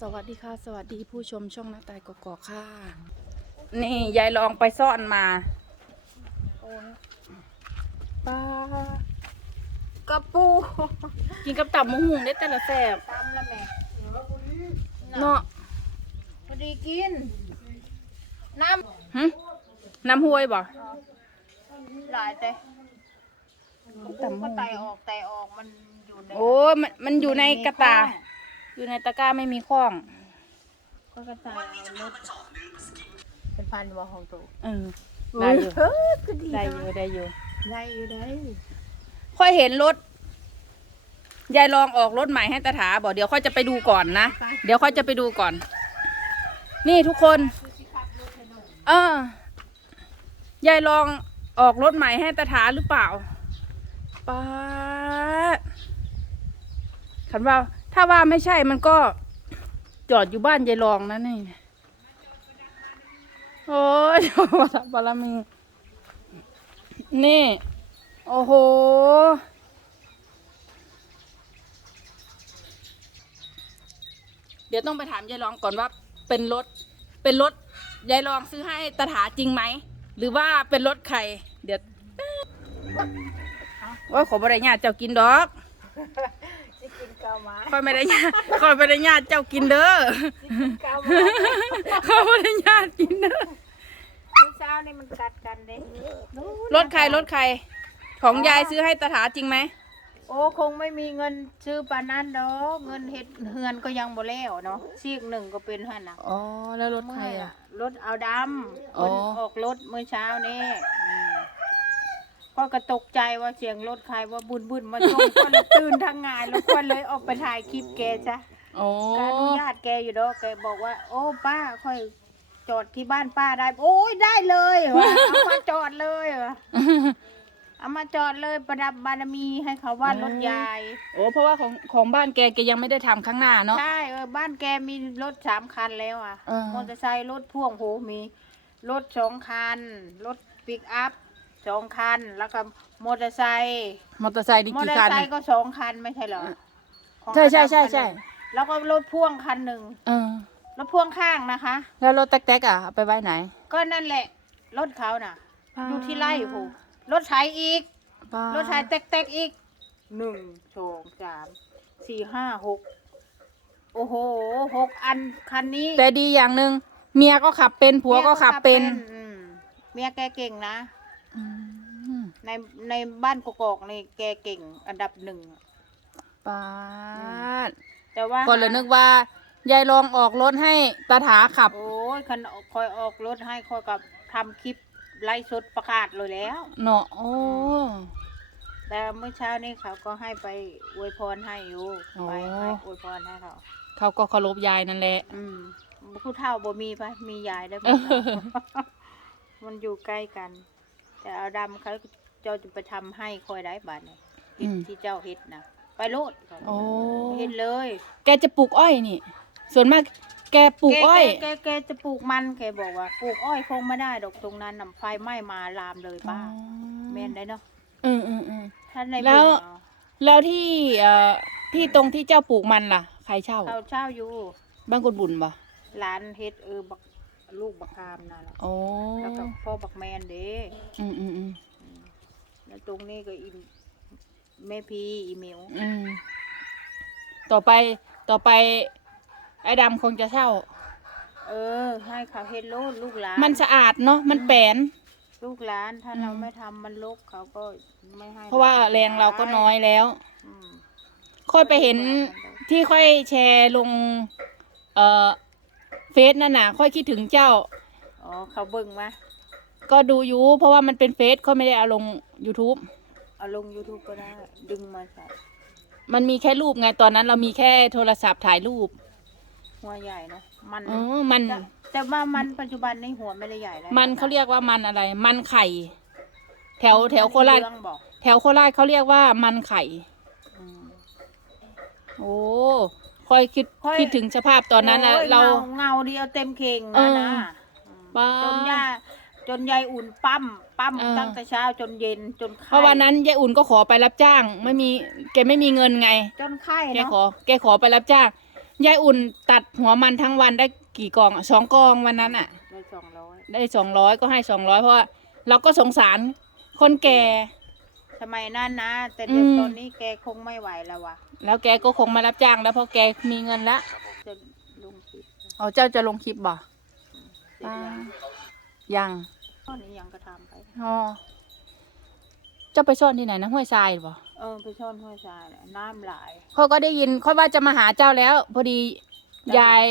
สวัสดีค่ะ สวัสดีผู้ชมช่องหน้าตายกอกๆค่ะ นี่ยายลองไปซ่อนมาปลากระปูกินกับตับมะฮุงได้แต่ละแสบตำละแม่เนาะพอดีกิน น้หึน้ำห้วยบ่ำหลายแต่ตับมะก็ฮุไตงออกไตออกมันอยู่ในโอ้ยมันมันอยู่ในกระตา อยู่ในตะกร้าไม่มีข้องก็กระต่ายเอารถเป็นพันวาของตัวเออได้อยู่เฮ้ยก็ดีได้อยู่ได้อยู่ได้อยู่ได้ค่อยเห็นรถยายลองออกรถใหม่ให้ตาถาบอกเดี๋ยวค่อยจะไปดูก่อนนะเดี๋ยวค่อยจะไปดูก่อน นี่ทุกคน เออยายลองออกรถใหม่ให้ตาถาหรือเปล่าป้าดคันว่า ถ้าว่าไม่ใช่มันก็จอดอยู่บ้านยายลองนะนี่โอ้ยบารมีนี่ โอ้โห เดี๋ยวต้องไปถามยายรองก่อนว่า เป็นรถ เป็นรถยายรองซื้อให้ตาถาจริงไหม หรือว่าเป็นรถใคร เดี๋ยวว่าขอบริญาตเจ้ากินดอก กินกาวหมาคอยไม่ได้ญาติคอยไม่ได้ญาติเจ้ากินเด้อกาวหมาคอยไม่ได้ญาติกินเด้อเมื่อเช้านี่มันกัดกันเด้รถใครรถใคร ของยายซื้อให้ตาถาจริงไหมโอ้คงไม่มีเงินซื้อปานนั้นดอกเงินเฮ็ดเฮือนก็ยังบ่แล้วเนาะซีกหนึ่งก็เป็นหั่นน่ะอ๋อแล้วรถใครอะ รถเอาดำอ๋คอนออกรถเมื่อเช้านี่อืม ก็กระตกใจว่าเสียงรถใครว่าบุญบุญมาชนก็เลยตื่นทางงานแล้วก็เลยออกไปถ่ายคลิปแกจ้ะโอ้ก็อนุญาตแกอยู่ดอกแกบอกว่า โอ้ป้าค่อยจอดที่บ้านป้าได้ โอ้ยได้เลยว่ะเอามาจอดเลยว่ะเอามาจอดเลยประดับบารมีให้เขาว่ารถยาย โอ้เพราะว่าของของบ้านแกแกยังไม่ได้ทำข้างหน้าเนาะ ใช่เออบ้านแกมีรถสามคันแล้วอะเออ มอเตอร์ไซค์รถพ่วงโหมี รถสองคัน รถปิกอัพ สองคัน แล้วก็มอเตอร์ไซค์มอเตอร์ไซค์นี่มอกี่เตอคัร์นไซค์ก็สองคันไม่ใช่เหรอของใช่ใช่ใช่อาดัมใช่ คันหนึ่งแล้วก็รถพ่วงคันหนึ่งเออ รถพ่วงข้างนะคะ แล้วรถแต๊กๆอะเอาไปไว้ไหนก็นั่นแหละรถเขาน่ะอยู่ที่ไร่ผูรถไถอีกป้ารถไถเต็กๆอีกหนึ่งสองสามสี่ห้าหกโอ้โหหกอันคันนี้แต่ดีอย่างหนึ่งเมียก็ขับเป็นผัวก็ขับเป็น อืมเมียแกเก่งนะ อืมในในบ้านกอกๆนี่แกเก่งอันดับหนึ่งป้าดแต่ว่าก็เลยนึกว่า ยายลองออกรถให้ตาถาขับ โอ้ยคันคอยออกรถให้คอยกับทำคลิปไลฟ์สดประกาศเลยแล้ว เนาะโอ้ แต่เมื่อเช้านี้เขาก็ให้ไปอวยพรให้อยู่โอ้ไปให้อวยพรให้เขาเขาก็เคารพยายนั่นแหละ อืมผู้เฒ่าบ่มีปะมียายได้ไหมเออมันอยู่ใกล้กัน แต่เอาดำเขาเจ้าจะไปทำให้คอยได้บาทเนี่ยเฮ็ดที่เจ้าเฮ็ดนะไปโลดโอ้เฮ็ดเลยแกจะปลูกอ้อยนี่ ส่วนมากแกปลูกอ้อยแกแกแกจะปลูกมันแกบอกว่าปลูกอ้อยคงไม่ได้ดอกตรงนั้นนำไฟไหม้มาลามเลยป้าแม่นได้เนาะอืมอืมอืมท่านในแล้วบุญเนาะแล้วที่เอ่อที่ตรงที่เจ้าปลูกมันล่ะ ใครเช่า เขาเช่าอยู่ บ้านกุดบุญปะร้านเฮ็ดเออบัก ลูกบักคามนั่นแหละโอ้แล้วก็พ่อบักแมนเด้อืมอืมอืมแล้วตรงนี้ก็อีแม่พีอีเหมิวอืมต่อไปต่อไป ไอ้ดำคงจะเช่า เออ ให้เขาเฮ็ดโลดลูกหลานมันสะอาดเนาะมันแปลน ลูกหลานถ้าอืมเราไม่ทำมันลกเขาก็ไม่ให้เพราะว่าแรงเราก็น้อยแล้ว อืมค่อยไปเห็นที่ค่อยแชร์ลง เอ่อ เฟซนั่นน่ะ ค่อยคิดถึงเจ้า อ๋อ เขาเบิ่งมาก็ดูอยู่เพราะว่ามันเป็นเฟซค่อยไม่ได้เอาลง YouTube เอาลง YouTube ก็ได้ ดึงมาใส่มันมีแค่รูปไงตอนนั้นเรามีแค่โทรศัพท์ถ่ายรูปหัวใหญ่เนอะมันอ๋อมัน แต่แต่ว่ามันปัจจุบันในหัวไม่ได้ใหญ่แล้วมันเขาเรียกว่ามันอะไร มันไข่ แถวแถวโคราชเรื่องบอกแถวโคราชเขาเรียกว่ามันไข่ อืม โอ้ ค่อยคิดค่อย คิดถึงสภาพตอนนั้นนะโยเราเงเงาเดียวเต็มเข่งเอนะอนะบ้าจนย่าจนยายอุ่นปั้มปั้มเออ ตั้งแต่เช้าจนเย็นจนไข้เพราะวันนั้นยายอุ่นก็ขอไปรับจ้าง ไม่มีแกไม่มีเงินไง จนไข้แกเนาะขอแกขอไปรับจ้าง ยายอุ่นตัดหัวมันทั้งวันได้กี่กองอะสองกองวันนั้นอะ ได้สองร้อยได้สองร้อยก็ให้สองร้อยเพราะว่าเราก็สงสารคนแก่ สมัยนั้นนะ แต่เดี๋ยวอืม ตอนนี้แกคงไม่ไหวแล้ววะแล้วแกก็คงมารับจ้างแล้วเพราะแกมีเงินแล้วจะลงคลิปเอาเจ้าจะลงคลิปบ่เสร็จยังยังข้อนี้ยังก็ทำไป อ๋อเจ้าไปซ่อนที่ไหนนะห้วยทรายบ่เออไปช่อนห้วยทรายน่ะน้ำไหลายเขาก็ได้ยินเขาว่าจะมาหาเจ้าแล้ว พอดียาย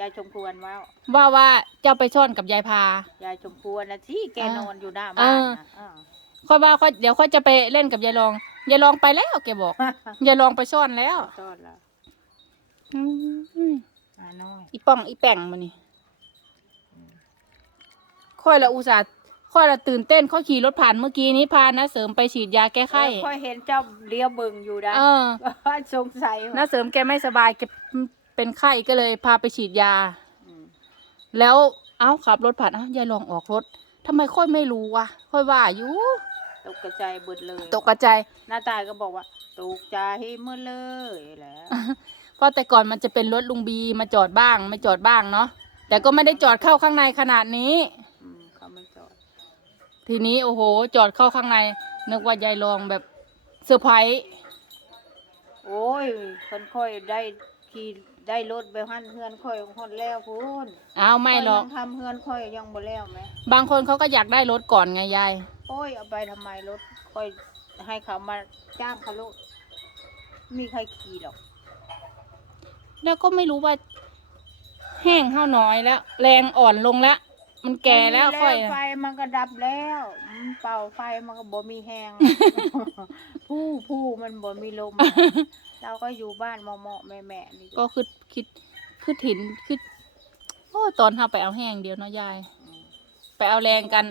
ยายชมพวนว่าว่าว่าเจ้าไปซ่อนกับยายพา ยายชมพวนนะที่แกอ่านนอนอยู่หน้าบ้านนะอ่า ค่อยว่าค่อยเดี๋ยวค่อยจะไปเล่นกับยายรองยายรองไปแล้วแกบอกยายรองไปซ่อนแล้วซ่อนแล้วอืมอ่าน้อยอีป่องอีแป่งมานี่ค่อยละอุตส่าห์ค่อยละตื่นเต้นค่อยขี่รถผ่านเมื่อกี้นี้พานะเสริมไปฉีดยาแก้ไข้เออค่อยเห็นเจ้าเลี้ยวเบิ่งอยู่นะเออสงสัยน้าเสริมแกไม่สบายแกเป็นไข้ก็เลยพาไปฉีดยาอืมแล้วเอ้าขับรถผ่านเอ้ายายลองออกรถทำไมค่อยไม่รู้วะค่อยว่าอยู่ ตกกระจายเบิดเลยตกกระใจายหน้าตายก็บอกว่าตกใจเมื่อเลยแหละเพราะแต่ก่อนมันจะเป็นรถลุงบีมาจอดบ้าง ไม่จอดบ้างเนาะแต่ก็ไม่ได้จอดเข้าข้างในขนาดนี้อืมเขาไม่จอดทีนี้โอ้โห จอดเข้าข้างใน นึกว่ายายลองแบบเซอร์ไพรส์โอ้ยคนค่อยได้ขี่ได้รถไปหันเฮือนค่อยหดแล้วพูนอ้าวไม่หรอกข้ยยังทำเฮือนค่อยยังบ่แล้วไหม บางคนเขาก็อยากได้รถก่อนไงยาย โอ้ยเอาไปทำไมรถค่อยให้เขามาจ้างเขาลูกมีใครขี่หรอก แล้วก็ไม่รู้ว่า แห้งเท่าน้อยแล้ว แรงอ่อนลงแล้ว มันแก่แล้วค่อยไฟมันก็ดับแล้วมันเป่าไฟมันก็บ่มีแหงผู้ผู้มันบ่มีลม เราก็อยู่บ้านเหมาะๆแม่ๆนี่ก็คือคิดคือถินคือโอ้ตอนเฮาไปเอาแห้งเดียวเนาะยายอืมไปเอาแรงกัน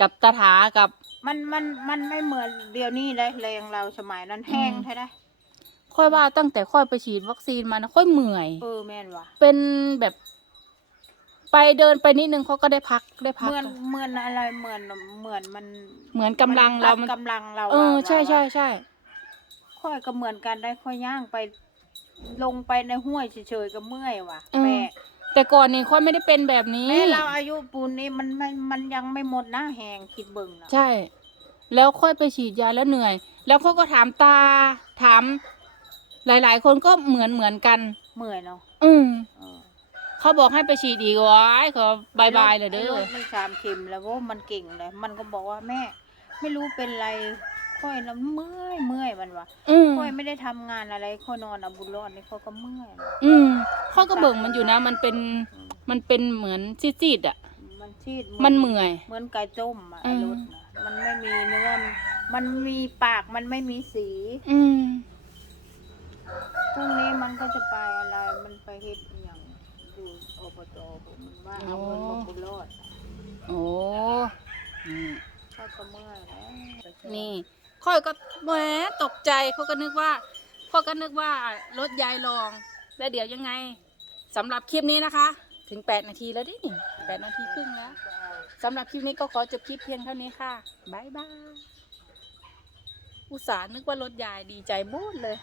กับตาถากับมันมันมันไม่เหมือนเดี๋ยวนี้เลยแรงเราสมัยนั้นแห้งอืมใช่ไหมค่อยว่าตั้งแต่ค่อยไปฉีดวัคซีนมานะค่อยเมื่อยเออแม่นว่ะเป็นแบบ ไปเดินไปนิดนึงเขาก็ได้พักได้พักเหมือนเหมือนอะไรเหมือนเหมือนมัน เหมือนกำลังเราตัดมันกำลังเราเอออะใช่ใช่ใช่ค่อยก็เหมือนกันได้ค่อยย่างไป ลงไปในห้วยเฉยๆก็เมื่อยว่ะอืมแม่ แต่ก่อนนี่ค่อยไม่ได้เป็นแบบนี้ แม่เราอายุปูนนี้มันไม่มันยังไม่หมดนะแหงคิดเบิ่งนะใช่ แล้วค่อยไปฉีดยาแล้วเหนื่อย แล้วเขาก็ถามตา ถาม หลาย ๆ คนก็เหมือนเหมือนกัน เมื่อยเนาะอืมเออเขาบอกให้ไปฉีดอีกว้ายขอบายบายเลยเด้ไอ้อรถมันสามเข็มแล้วว่ามันเก่งเลยมันก็บอกว่าแม่ ไม่รู้เป็นไร ค่อยนะเมื่อยเมื่อยมันวะอืมค่อยไม่ได้ทำงานอะไรค่อยนอนเอาบุญรอดนี่เขาก็เมื่อยนะอืมเขาก็เบิ่งมันอยู่นะ มันเป็นอืมมันเป็นเหมือนซีดๆอะ มันชีดมันเมื่อย เหมือนไก่ต้มอะอืไอ้มรถนะมันไม่มีเนื้อมันมีปากมันไม่มีสีอืม พรุ่งนี้มันก็จะไปอะไรมันไปเฮ็ดอหย่างอยู่อบตผมมันว่าเอาเงินมาบุญรอดโอ้ นี่เขาก็เมื่อยแล้วนี่ ค่อยก็แหมตกใจเขาก็นึกว่าพ่อก็นึกว่ารถยายลอง แล้วเดี๋ยวยังไงสำหรับคลิปนี้นะคะ ถึง 8 นาทีแล้วดิแปดนาทีครึ่งแล้วสำหรับคลิปนี้ก็ขอจบคลิปเพียงเท่านี้ค่ะ บ๊ายบาย อุตส่าห์นึกว่ารถยายดีใจบูดเลย